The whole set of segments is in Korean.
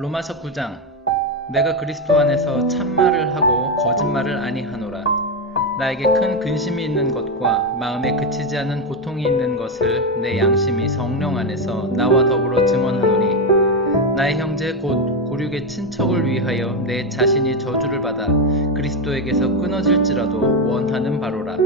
로마서 9장. 내가 그리스도 안에서 참말을 하고 거짓말을 아니하노라. 나에게 큰 근심이 있는 것과 마음에 그치지 않는 고통이 있는 것을 내 양심이 성령 안에서 나와 더불어 증언하노니, 나의 형제 곧 고륙의 친척을 위하여 내 자신이 저주를 받아 그리스도에게서 끊어질지라도 원하는 바로라.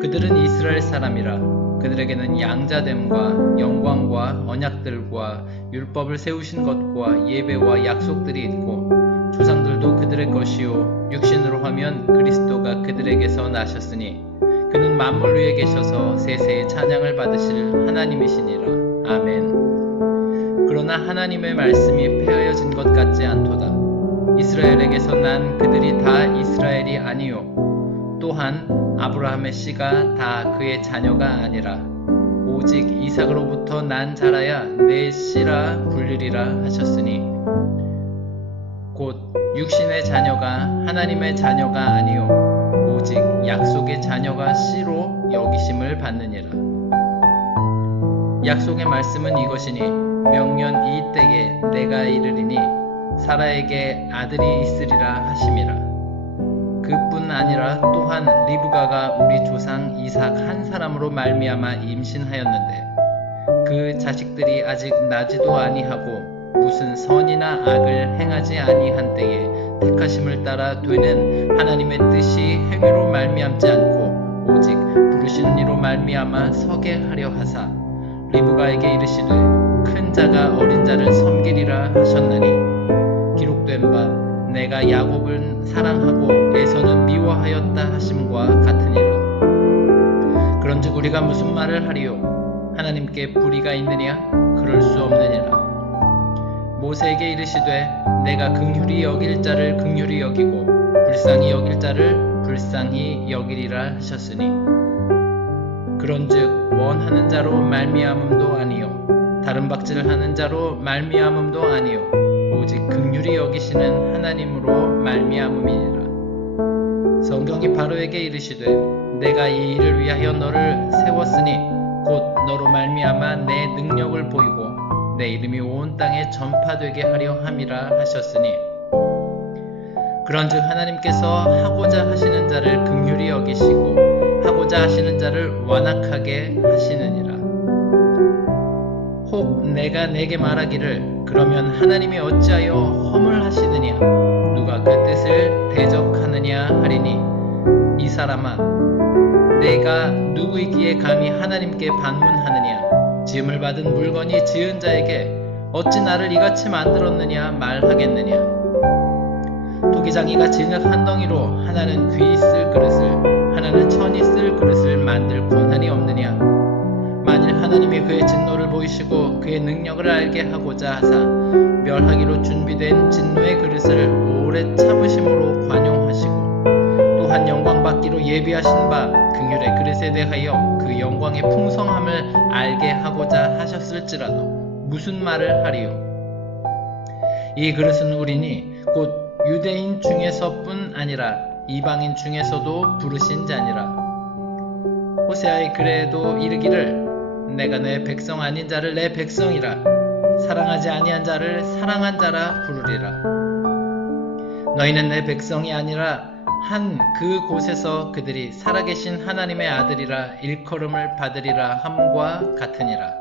그들은 이스라엘 사람이라. 그들에게는 양자됨과 영광과 언약들과 율법을 세우신 것과 예배와 약속들이 있고, 조상들도 그들의 것이요 육신으로 하면 그리스도가 그들에게서 나셨으니 그는 만물 위에 계셔서 세세의 찬양을 받으실 하나님이시니라. 아멘. 그러나 하나님의 말씀이 폐하여진 것 같지 않도다. 이스라엘에게서 난 그들이 다 이스라엘이 아니요 또한 아브라함의 씨가 다 그의 자녀가 아니라 오직 이삭으로부터 난 자라야 내 씨라 불리리라 하셨으니, 곧 육신의 자녀가 하나님의 자녀가 아니요 오직 약속의 자녀가 씨로 여기심을 받느니라. 약속의 말씀은 이것이니, 명년 이 때에 내가 이르리니 사라에게 아들이 있으리라 하심이라. 그뿐 아니라 또한 리브가가 우리 조상 이삭 한 사람으로 말미암아 임신하였는데, 그 자식들이 아직 나지도 아니하고 무슨 선이나 악을 행하지 아니한 때에 택하심을 따라 되는 하나님의 뜻이 행위로 말미암지 않고 오직 부르시는 이로 말미암아 서게 하려 하사, 리브가에게 이르시되 큰 자가 어린 자를 섬기리라 하셨나니, 기록된 바 내가 야곱은 사랑하고 에서는 미워하였다 하심과 같으니라. 그런즉 우리가 무슨 말을 하리요? 하나님께 불의가 있느냐? 그럴 수 없느니라. 모세에게 이르시되 내가 긍휼히 여길 자를 긍휼히 여기고 불쌍히 여길 자를 불쌍히 여기리라 하셨으니, 그런즉 원하는 자로 말미암음도 아니요 다른 박질을 하는 자로 말미암음도 아니요 오직 긍휼히 여기시는 하나님으로 말미암음이니라. 성경이 바로에게 이르시되 내가 이 일을 위하여 너를 세웠으니 곧 너로 말미암아 내 능력을 보이고 내 이름이 온 땅에 전파되게 하려 함이라 하셨으니, 그런즉 하나님께서 하고자 하시는 자를 긍휼히 여기시고 하고자 하시는 자를 완악하게 하시느니라. 혹 내가 내게 말하기를 그러면 하나님이 어찌하여 허물 하시느냐? 누가 그 뜻을 대적하느냐 하리니, 이 사람아, 내가 누구이기에 감히 하나님께 반문하느냐? 지음을 받은 물건이 지은 자에게 어찌 나를 이같이 만들었느냐 말하겠느냐? 토기장이가 진흙 한 덩이로 하나는 귀 쓸 그릇을 하나는 천이 쓸 그릇을 만들 권한이 없느냐? 만일 하나님이 그의 진노를 보이시고 그의 능력을 알게 하고자 하사 멸하기로 준비된 진노의 그릇을 오래 참으심으로 관용하시고, 또한 영광받기로 예비하신 바 긍휼의 그릇에 대하여 그 영광의 풍성함을 알게 하고자 하셨을지라도 무슨 말을 하리요? 이 그릇은 우리니 곧 유대인 중에서뿐 아니라 이방인 중에서도 부르신 자니라. 호세아의 글에도 이르기를 내가 내 백성 아닌 자를 내 백성이라, 사랑하지 아니한 자를 사랑한 자라 부르리라. 너희는 내 백성이 아니라 한 그 곳에서 그들이 살아계신 하나님의 아들이라 일컬음을 받으리라 함과 같으니라.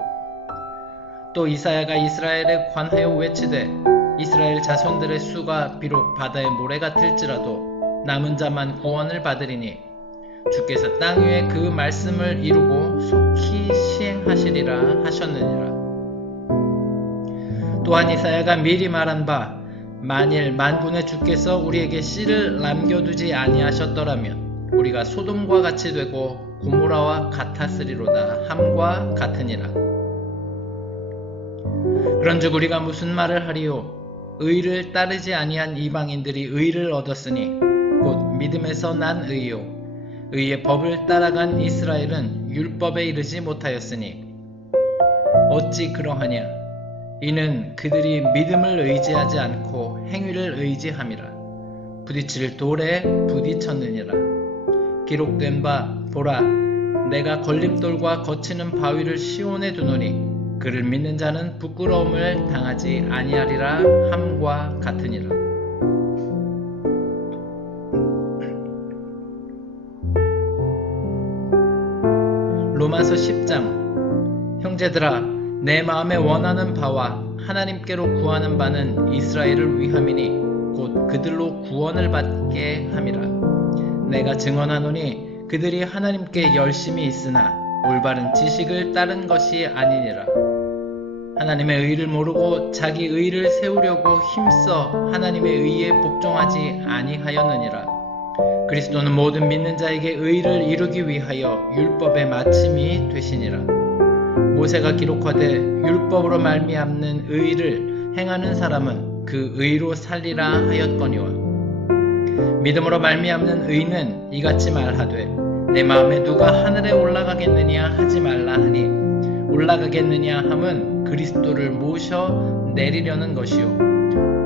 또 이사야가 이스라엘에 관하여 외치되 이스라엘 자손들의 수가 비록 바다의 모래 같을지라도 남은 자만 구원을 받으리니, 주께서 땅 위에 그 말씀을 이루고 속히 시행하시리라 하셨느니라. 또한 이사야가 미리 말한 바, 만일 만군의 주께서 우리에게 씨를 남겨두지 아니하셨더라면 우리가 소돔과 같이 되고 고모라와 같았으리로다 함과 같으니라. 그런즉 우리가 무슨 말을 하리요? 의를 따르지 아니한 이방인들이 의를 얻었으니 곧 믿음에서 난 의요 의의 법을 따라간 이스라엘은 율법에 이르지 못하였으니, 어찌 그러하냐? 이는 그들이 믿음을 의지하지 않고 행위를 의지함이라. 부딪힐 돌에 부딪혔느니라. 기록된 바 보라, 내가 걸림돌과 거치는 바위를 시온에 두노니 그를 믿는 자는 부끄러움을 당하지 아니하리라 함과 같으니라. 로마서 10장. 형제들아, 내 마음에 원하는 바와 하나님께로 구하는 바는 이스라엘을 위함이니 곧 그들로 구원을 받게 함이라. 내가 증언하노니 그들이 하나님께 열심히 있으나 올바른 지식을 따른 것이 아니니라. 하나님의 의를 모르고 자기 의를 세우려고 힘써 하나님의 의에 복종하지 아니하였느니라. 그리스도는 모든 믿는 자에게 의를 이루기 위하여 율법의 마침이 되시니라. 모세가 기록하되 율법으로 말미암는 의를 행하는 사람은 그 의로 살리라 하였거니와 믿음으로 말미암는 의는 이같이 말하되 내 마음에 누가 하늘에 올라가겠느냐 하지 말라 하니 올라가겠느냐 함은 그리스도를 모셔 내리려는 것이요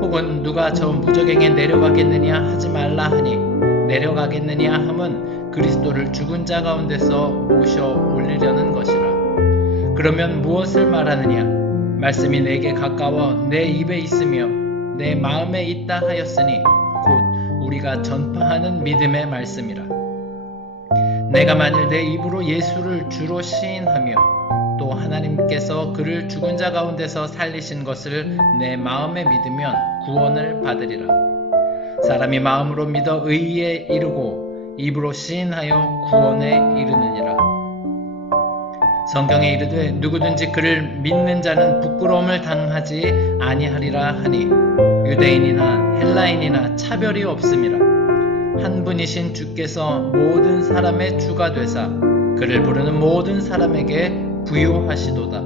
혹은 누가 저 무저갱에 내려가겠느냐 하지 말라 하니 내려가겠느냐 함은 그리스도를 죽은 자 가운데서 모셔 올리려는 것이라. 그러면 무엇을 말하느냐? 말씀이 내게 가까워 내 입에 있으며 내 마음에 있다 하였으니 곧 우리가 전파하는 믿음의 말씀이라. 내가 만일 내 입으로 예수를 주로 시인하며 또 하나님께서 그를 죽은 자 가운데서 살리신 것을 내 마음에 믿으면 구원을 받으리라. 사람이 마음으로 믿어 의에 이르고 입으로 시인하여 구원에 이르느니라. 성경에 이르되 누구든지 그를 믿는 자는 부끄러움을 당하지 아니하리라 하니 유대인이나 헬라인이나 차별이 없음이라. 한 분이신 주께서 모든 사람의 주가 되사 그를 부르는 모든 사람에게 부요하시도다.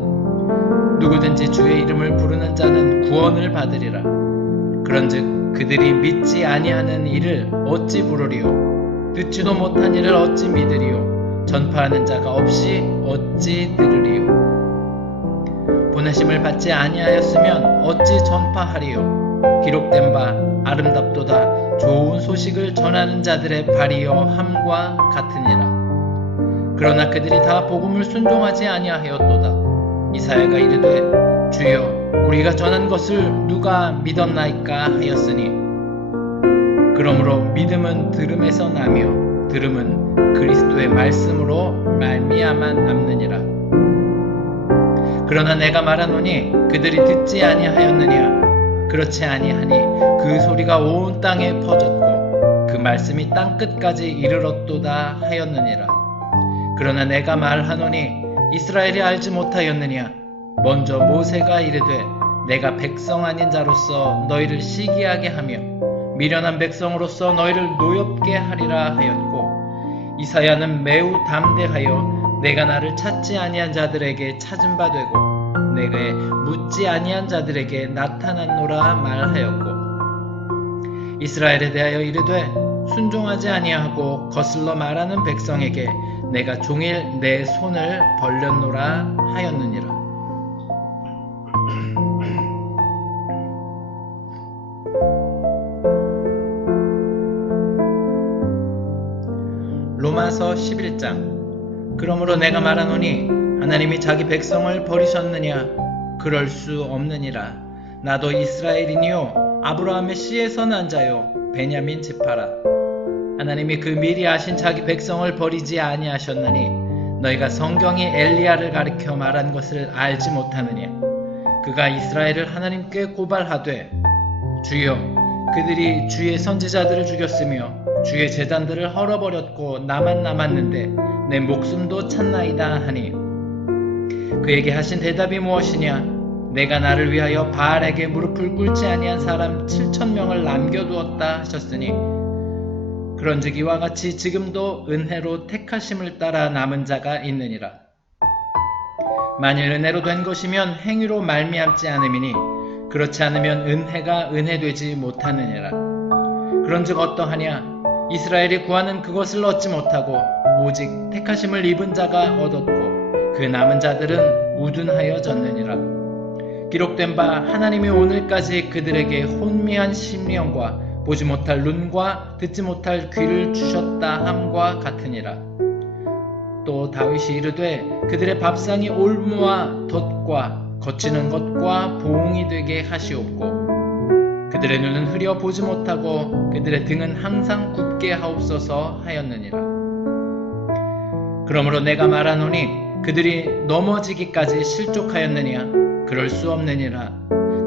누구든지 주의 이름을 부르는 자는 구원을 받으리라. 그런즉 그들이 믿지 아니하는 일을 어찌 부르리요? 듣지도 못한 일을 어찌 믿으리요? 전파하는 자가 없이 어찌 들으리요? 보내심을 받지 아니하였으면 어찌 전파하리요? 기록된 바 아름답도다 좋은 소식을 전하는 자들의 발이여 함과 같으니라. 그러나 그들이 다 복음을 순종하지 아니하였도다. 이사야가 이르되 주여 우리가 전한 것을 누가 믿었나이까 하였으니 그러므로 믿음은 들음에서 나며 들음은 그리스도의 말씀으로 말미암아 남느니라. 그러나 내가 말하노니 그들이 듣지 아니하였느냐? 그렇지 아니하니 그 소리가 온 땅에 퍼졌고 그 말씀이 땅 끝까지 이르렀도다 하였느니라. 그러나 내가 말하노니 이스라엘이 알지 못하였느냐? 먼저 모세가 이르되 내가 백성 아닌 자로서 너희를 시기하게 하며 미련한 백성으로서 너희를 노엽게 하리라 하였고 이사야는 매우 담대하여 내가 나를 찾지 아니한 자들에게 찾은 바 되고 내게 묻지 아니한 자들에게 나타났노라 말하였고 이스라엘에 대하여 이르되 순종하지 아니하고 거슬러 말하는 백성에게 내가 종일 내 손을 벌렸노라 하였느니라. 로마서 11장. 그러므로 내가 말하노니 하나님이 자기 백성을 버리셨느냐? 그럴 수 없느니라. 나도 이스라엘이니요 아브라함의 씨에서 난 자요 베냐민 지파라. 하나님이 그 미리 아신 자기 백성을 버리지 아니하셨나니 너희가 성경이 엘리야를 가리켜 말한 것을 알지 못하느냐? 그가 이스라엘을 하나님께 고발하되 주여 그들이 주의 선지자들을 죽였으며 주의 제단들을 헐어버렸고 나만 남았는데 내 목숨도 찾나이다 하니 그에게 하신 대답이 무엇이냐? 내가 나를 위하여 바알에게 무릎을 꿇지 아니한 사람 7,000명을 남겨두었다 하셨으니 그런즉 이와 같이 지금도 은혜로 택하심을 따라 남은 자가 있느니라. 만일 은혜로 된 것이면 행위로 말미암지 않음이니 그렇지 않으면 은혜가 은혜되지 못하느니라. 그런즉 어떠하냐? 이스라엘이 구하는 그것을 얻지 못하고 오직 택하심을 입은 자가 얻었고 그 남은 자들은 우둔하여졌느니라. 기록된 바 하나님이 오늘까지 그들에게 혼미한 심령과 보지 못할 눈과 듣지 못할 귀를 주셨다 함과 같으니라. 또 다윗이 이르되 그들의 밥상이 올무와 덫과 거치는 것과 보응이 되게 하시옵고 그들의 눈은 흐려 보지 못하고 그들의 등은 항상 굽게 하옵소서 하였느니라. 그러므로 내가 말하노니 그들이 넘어지기까지 실족하였느냐? 그럴 수 없느니라.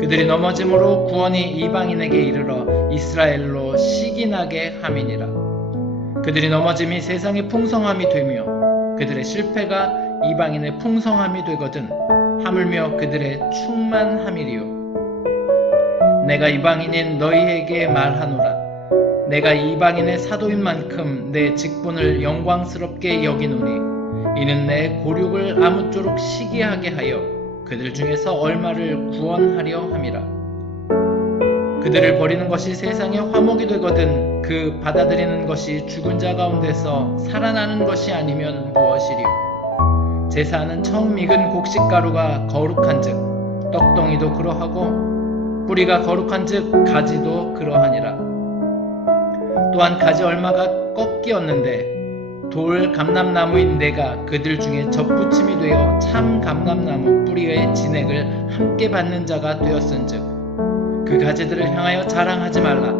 그들이 넘어짐으로 구원이 이방인에게 이르러 이스라엘로 시기나게 함이니라. 그들이 넘어짐이 세상의 풍성함이 되며 그들의 실패가 이방인의 풍성함이 되거든 하물며 그들의 충만함이리요. 내가 이방인인 너희에게 말하노라. 내가 이방인의 사도인 만큼 내 직분을 영광스럽게 여기노니 이는 내 고륙을 아무쪼록 시기하게 하여 그들 중에서 얼마를 구원하려 함이라. 그들을 버리는 것이 세상의 화목이 되거든 그 받아들이는 것이 죽은 자 가운데서 살아나는 것이 아니면 무엇이리요. 제사하는 처음 익은 곡식가루가 거룩한즉 떡덩이도 그러하고 뿌리가 거룩한즉 가지도 그러하니라. 또한 가지 얼마가 꺾이었는데 돌 감람나무인 내가 그들 중에 접붙임이 되어 참 감람나무 뿌리의 진액을 함께 받는 자가 되었은즉 그 가지들을 향하여 자랑하지 말라.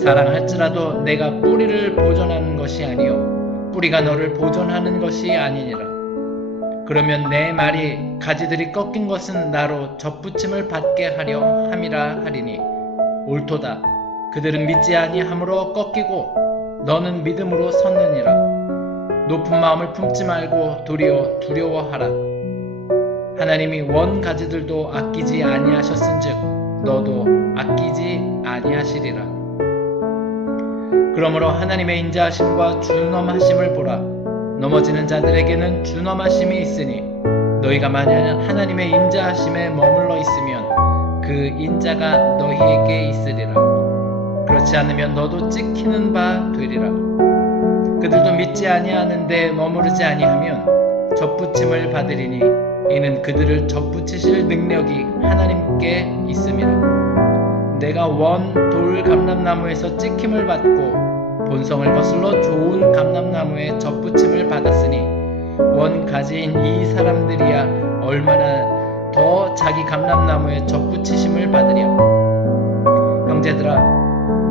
자랑할지라도 내가 뿌리를 보존하는 것이 아니요 뿌리가 너를 보존하는 것이 아니니라. 그러면 내 말이 가지들이 꺾인 것은 나로 접붙임을 받게 하려 함이라 하리니 옳도다. 그들은 믿지 아니함으로 꺾이고 너는 믿음으로 섰느니라. 높은 마음을 품지 말고 도리어 두려워하라. 하나님이 원 가지들도 아끼지 아니하셨은즉 너도 아끼지 아니하시리라. 그러므로 하나님의 인자하심과 준엄하심을 보라. 넘어지는 자들에게는 준엄하심이 있으니 너희가 만약 하나님의 인자하심에 머물러 있으면 그 인자가 너희에게 있으리라. 그렇지 않으면 너도 찍히는 바 되리라. 그들도 믿지 아니하는데 머무르지 아니하면 접붙임을 받으리니 이는 그들을 접붙이실 능력이 하나님께 있음이라. 내가 원 돌 감람나무에서 찍힘을 받고 본성을 거슬러 좋은 감람나무에 접붙임을 받았으니 원 가지인 이 사람들이야 얼마나 더 자기 감람나무에 접붙이심을 받으랴. 형제들아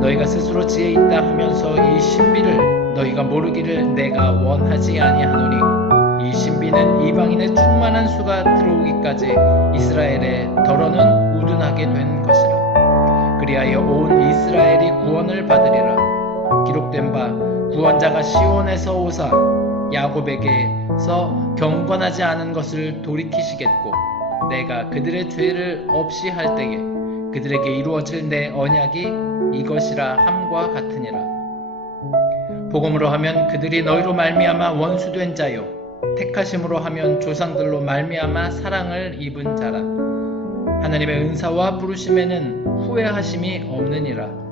너희가 스스로 지혜 있다 하면서 이 신비를 너희가 모르기를 내가 원하지 아니하노니 이 신비는 이방인의 충만한 수가 들어오기까지 이스라엘의 덜어는 우둔하게 된 것이라. 그리하여 온 이스라엘이 구원을 받으리라. 기록된 바 구원자가 시온에서 오사 야곱에게서 경건하지 않은 것을 돌이키시겠고 내가 그들의 죄를 없이 할 때에 그들에게 이루어질 내 언약이 이것이라 함과 같으니라. 복음으로 하면 그들이 너희로 말미암아 원수된 자요 택하심으로 하면 조상들로 말미암아 사랑을 입은 자라. 하나님의 은사와 부르심에는 후회하심이 없느니라.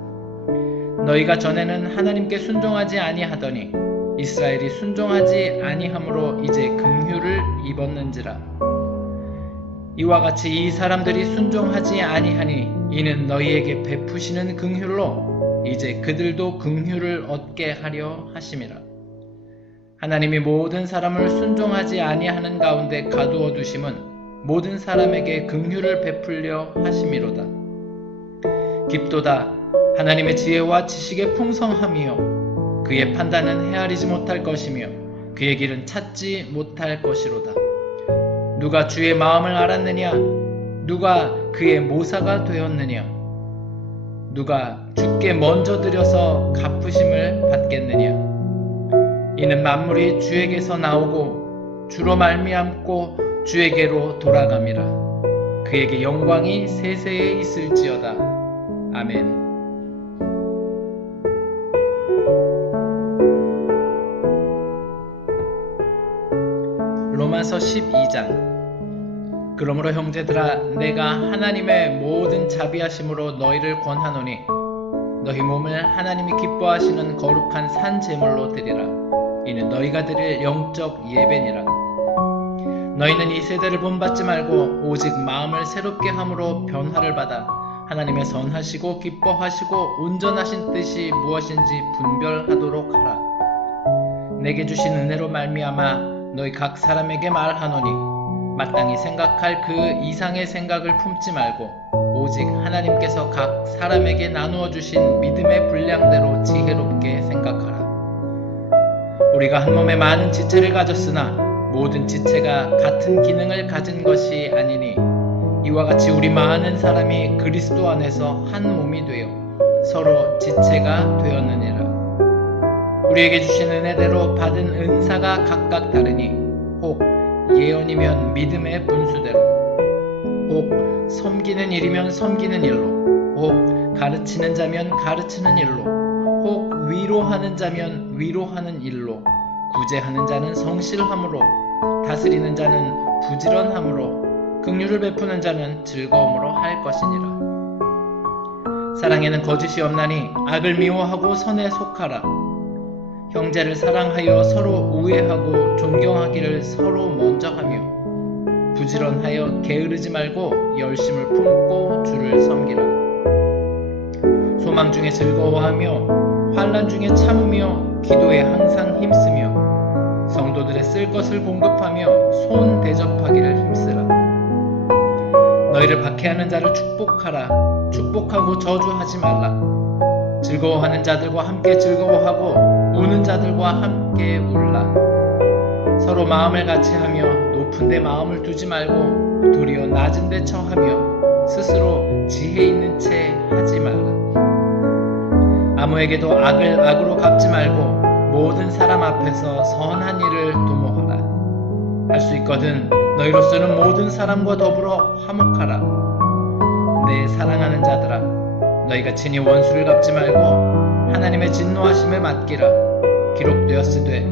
너희가 전에는 하나님께 순종하지 아니하더니 이스라엘이 순종하지 아니함으로 이제 긍휼을 입었는지라. 이와 같이 이 사람들이 순종하지 아니하니 이는 너희에게 베푸시는 긍휼로 이제 그들도 긍휼을 얻게 하려 하심이라. 하나님이 모든 사람을 순종하지 아니하는 가운데 가두어 두심은 모든 사람에게 긍휼을 베풀려 하심이로다. 깊도다. 하나님의 지혜와 지식의 풍성함이요 그의 판단은 헤아리지 못할 것이며 그의 길은 찾지 못할 것이로다. 누가 주의 마음을 알았느냐? 누가 그의 모사가 되었느냐? 누가 주께 먼저 드려서 갚으심을 받겠느냐? 이는 만물이 주에게서 나오고 주로 말미암고 주에게로 돌아감이라. 그에게 영광이 세세에 있을지어다. 아멘. 로마서 12장. 그러므로 형제들아 내가 하나님의 모든 자비하심으로 너희를 권하노니 너희 몸을 하나님이 기뻐하시는 거룩한 산 제물로 드리라. 이는 너희가 드릴 영적 예배니라. 너희는 이 세대를 본받지 말고 오직 마음을 새롭게 함으로 변화를 받아 하나님의 선하시고 기뻐하시고 온전하신 뜻이 무엇인지 분별하도록 하라. 내게 주신 은혜로 말미암아 너희 각 사람에게 말하노니 마땅히 생각할 그 이상의 생각을 품지 말고 오직 하나님께서 각 사람에게 나누어 주신 믿음의 분량대로 지혜롭게 생각하라. 우리가 한 몸에 많은 지체를 가졌으나 모든 지체가 같은 기능을 가진 것이 아니니 이와 같이 우리 많은 사람이 그리스도 안에서 한 몸이 되어 서로 지체가 되었느니라. 우리에게 주신 은혜대로 받은 은사가 각각 다르니 혹 예언이면 믿음의 분수대로, 혹 섬기는 일이면 섬기는 일로, 혹 가르치는 자면 가르치는 일로, 혹 위로하는 자면 위로하는 일로, 구제하는 자는 성실함으로, 다스리는 자는 부지런함으로, 긍휼을 베푸는 자는 즐거움으로 할 것이니라. 사랑에는 거짓이 없나니 악을 미워하고 선에 속하라. 형제를 사랑하여 서로 우애하고 존경하기를 서로 먼저 하며 부지런하여 게으르지 말고 열심을 품고 주를 섬기라. 소망 중에 즐거워하며 환난 중에 참으며 기도에 항상 힘쓰며 성도들의 쓸 것을 공급하며 손 대접하기를 힘쓰라. 너희를 박해하는 자를 축복하라. 축복하고 저주하지 말라. 즐거워하는 자들과 함께 즐거워하고 우는 자들과 함께 울라. 서로 마음을 같이 하며 높은 데 마음을 두지 말고 도리어 낮은 데 처하며 스스로 지혜 있는 채 하지 말라. 아무에게도 악을 악으로 갚지 말고 모든 사람 앞에서 선한 일을 도모하라. 할 수 있거든 너희로서는 모든 사람과 더불어 화목하라. 내 사랑하는 자들아, 너희가 친히 원수를 갚지 말고 하나님의 진노하심을 맡기라. 기록되었으되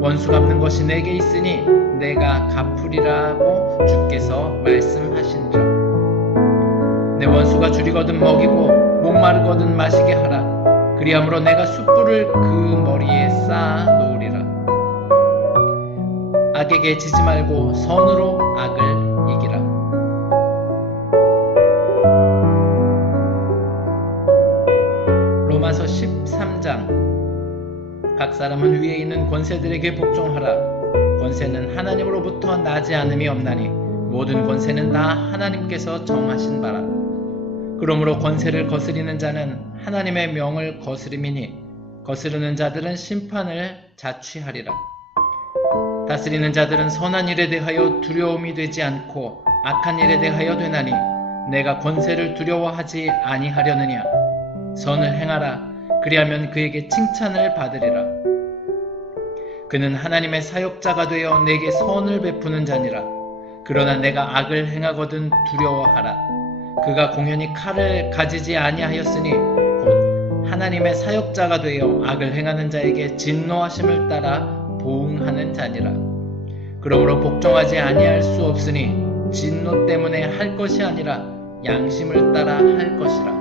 원수 갚는 것이 내게 있으니 내가 갚으리라고 주께서 말씀하시니라. 내 원수가 줄이거든 먹이고 목마르거든 마시게 하라. 그리함으로 내가 숯불을 그 머리에 쌓아 놓으리라. 악에게 지지 말고 선으로 악을 이기라. 로마서 13장. 각 사람은 위에 있는 권세들에게 복종하라. 권세는 하나님으로부터 나지 않음이 없나니 모든 권세는 다 하나님께서 정하신 바라. 그러므로 권세를 거스리는 자는 하나님의 명을 거스림이니 거스르는 자들은 심판을 자취하리라. 다스리는 자들은 선한 일에 대하여 두려움이 되지 않고 악한 일에 대하여 되나니 내가 권세를 두려워하지 아니하려느냐. 선을 행하라. 그리하면 그에게 칭찬을 받으리라. 그는 하나님의 사역자가 되어 내게 선을 베푸는 자니라. 그러나 내가 악을 행하거든 두려워하라. 그가 공연히 칼을 가지지 아니하였으니 곧 하나님의 사역자가 되어 악을 행하는 자에게 진노하심을 따라 보응하는 자니라. 그러므로 복종하지 아니할 수 없으니 진노 때문에 할 것이 아니라 양심을 따라 할 것이라.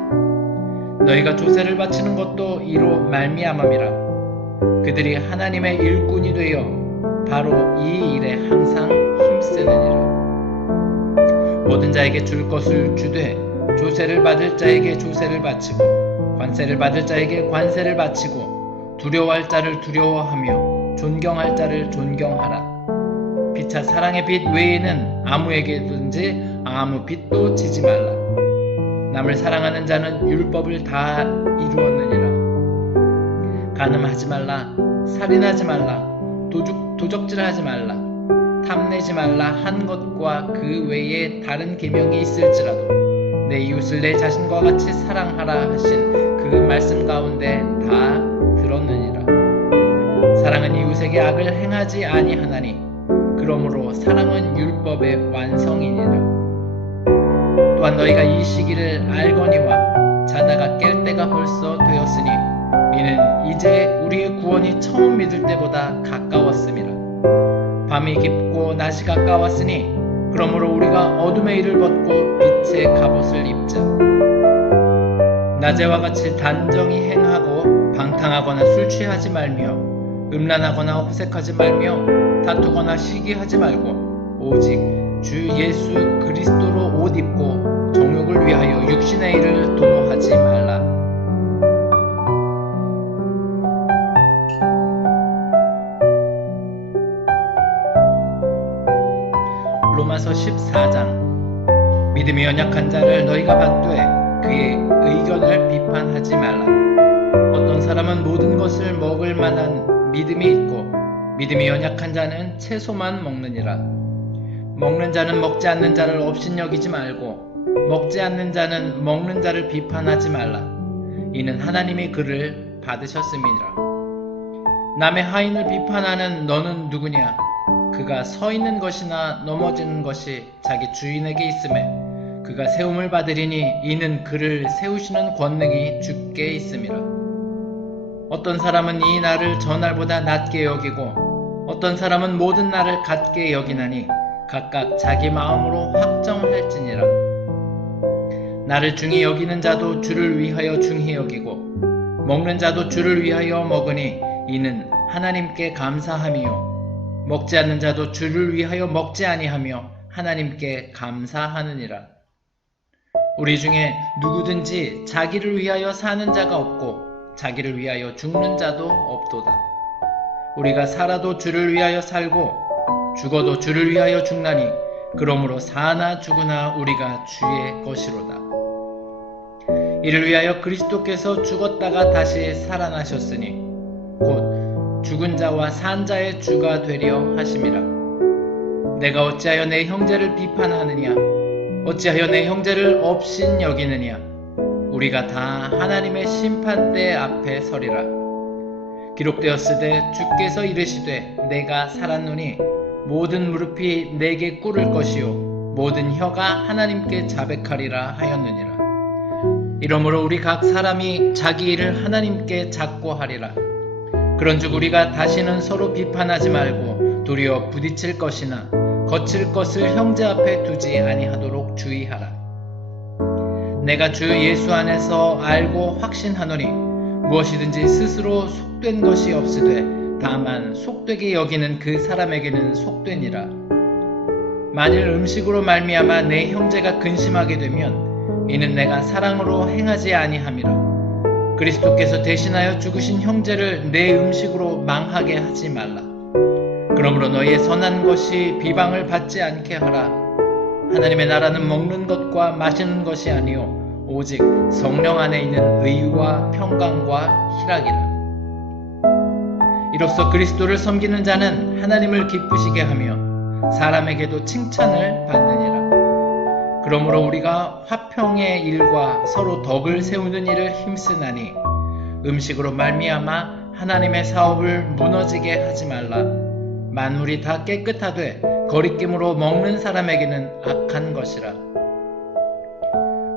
너희가 조세를 바치는 것도 이로 말미암음이라. 그들이 하나님의 일꾼이 되어 바로 이 일에 항상 힘쓰느니라. 모든 자에게 줄 것을 주되 조세를 받을 자에게 조세를 바치고 관세를 받을 자에게 관세를 바치고 두려워할 자를 두려워하며 존경할 자를 존경하라. 피차 사랑의 빛 외에는 아무에게든지 아무 빛도 지지 말라. 남을 사랑하는 자는 율법을 다 이루었느니라. 간음하지 말라. 살인하지 말라. 도적질하지 말라. 탐내지 말라 한 것과 그 외에 다른 계명이 있을지라도 내 이웃을 내 자신과 같이 사랑하라 하신 그 말씀 가운데 다 들었느니라. 사랑은 이웃에게 악을 행하지 아니하나니 그러므로 사랑은 율법의 완성이니라. 또한 너희가 이 시기를 알거니와 자다가 깰 때가 벌써 되었으니 이는 이제 우리의 구원이 처음 믿을 때보다 가까웠음이라. 밤이 깊고 낮이 가까웠으니 그러므로 우리가 어둠의 일을 벗고 빛의 갑옷을 입자. 낮에와 같이 단정히 행하고 방탕하거나 술 취하지 말며 음란하거나 호색하지 말며 다투거나 시기하지 말고 오직 주 예수 그리스도로 옷 입고 정욕을 위하여 육신의 일을 도모하지 말라. 4장. 믿음이 연약한 자를 너희가 받되 그의 의견을 비판하지 말라. 어떤 사람은 모든 것을 먹을 만한 믿음이 있고 믿음이 연약한 자는 채소만 먹느니라. 먹는 자는 먹지 않는 자를 업신여기지 말고 먹지 않는 자는 먹는 자를 비판하지 말라. 이는 하나님이 그를 받으셨음이니라. 남의 하인을 비판하는 너는 누구냐? 그가 서 있는 것이나 넘어지는 것이 자기 주인에게 있음에 그가 세움을 받으리니 이는 그를 세우시는 권능이 주께 있음이라. 어떤 사람은 이 날을 저 날보다 낮게 여기고 어떤 사람은 모든 날을 같게 여기나니 각각 자기 마음으로 확정할지니라. 나를 중히 여기는 자도 주를 위하여 중히 여기고 먹는 자도 주를 위하여 먹으니 이는 하나님께 감사함이요 먹지 않는 자도 주를 위하여 먹지 아니하며 하나님께 감사하느니라. 우리 중에 누구든지 자기를 위하여 사는 자가 없고 자기를 위하여 죽는 자도 없도다. 우리가 살아도 주를 위하여 살고 죽어도 주를 위하여 죽나니 그러므로 사나 죽으나 우리가 주의 것이로다. 이를 위하여 그리스도께서 죽었다가 다시 살아나셨으니 곧 죽은 자와 산 자의 주가 되려 하심이라. 내가 어찌하여 내 형제를 비판하느냐? 어찌하여 내 형제를 업신 여기느냐? 우리가 다 하나님의 심판대 앞에 서리라. 기록되었으되 주께서 이르시되 내가 살았노니 모든 무릎이 내게 꿇을 것이요 모든 혀가 하나님께 자백하리라 하였느니라. 이러므로 우리 각 사람이 자기 일을 하나님께 작고하리라. 그런즉 우리가 다시는 서로 비판하지 말고 도리어 부딪힐 것이나 거칠 것을 형제 앞에 두지 아니하도록 주의하라. 내가 주 예수 안에서 알고 확신하노니 무엇이든지 스스로 속된 것이 없으되 다만 속되게 여기는 그 사람에게는 속되니라. 만일 음식으로 말미암아 내 형제가 근심하게 되면 이는 내가 사랑으로 행하지 아니함이라. 그리스도께서 대신하여 죽으신 형제를 내 음식으로 망하게 하지 말라. 그러므로 너희의 선한 것이 비방을 받지 않게 하라. 하나님의 나라는 먹는 것과 마시는 것이 아니요 오직 성령 안에 있는 의와 평강과 희락이라. 이로써 그리스도를 섬기는 자는 하나님을 기쁘시게 하며 사람에게도 칭찬을 받느니라. 그러므로 우리가 화평의 일과 서로 덕을 세우는 일을 힘쓰나니 음식으로 말미암아 하나님의 사업을 무너지게 하지 말라. 만물이 다 깨끗하되 거리낌으로 먹는 사람에게는 악한 것이라.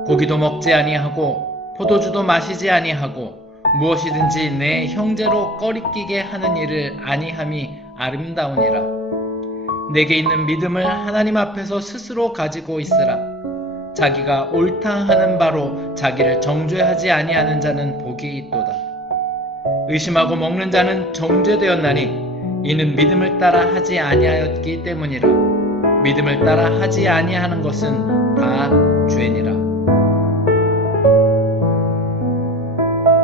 고기도 먹지 아니하고 포도주도 마시지 아니하고 무엇이든지 내 형제로 꺼리끼게 하는 일을 아니함이 아름다우니라. 내게 있는 믿음을 하나님 앞에서 스스로 가지고 있으라. 자기가 옳다 하는 바로 자기를 정죄하지 아니하는 자는 복이 있도다. 의심하고 먹는 자는 정죄되었나니 이는 믿음을 따라 하지 아니하였기 때문이라. 믿음을 따라 하지 아니하는 것은 다 죄니라.